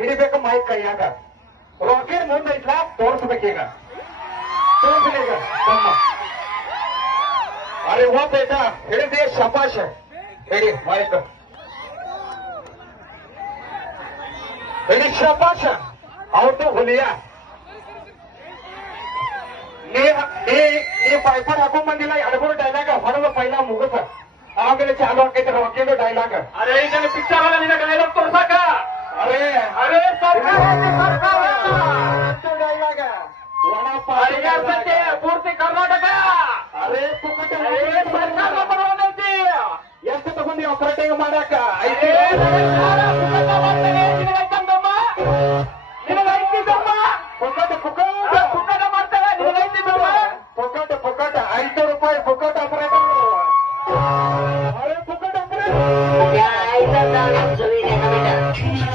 ಹಿಡಿಬೇಕು ಮೈಕ್ ಕೈಯಾಗ ರಾಕೆಟ್ ಮುಂದೈತ್ಲ ತೋರಿಸ್ಬೇಕೀಗ ತೋರಿಸ್ಲೀಗ ತಮ್ಮ ಅರೆ ಹೋಗ್ಬೇಕ ಹಿಡಿದೆ ಶಪಾಶ ಹಿಡಿ ಮೈಕ್ ಹಿಡಿ ಶಪಾಶ ಅವತ್ತು ಹುಲಿಯ ನೀ ನೀ ನೀ ಪೈಪರ್ ಹಾಕೊಂಡ್ ಬಂದಿಲ್ಲ ಎಡಗೂರು ಡೈಲಾಗ್ ಹೊಡೆದ ಪೈಲ ಮುಗಿಸ ಆಮೇಲೆ ಚಾಲು ಆಕೈತೆ ರಾಕೆಟ್ ಡೈಲಾಗ್ ಅರೆ ಇದನ್ನ ಪಿಕ್ಚರ್ ಅಲ್ಲ ನಿನ್ನ ಡೈಲಾಗ್ ತೋರ್ಸಾಕ ಪೂರ್ತಿ ಕರ್ನಾಟಕ. ಅರೇ ಪುಕ್ಕಟ ಸರ್ಕಾರ ಬಂದೈತಿ ಎಷ್ಟು ತಗೊಂಡಿ ಆಪರೇಟಿಂಗ್ ಮಾಡಾಕ Yeah, I don't know.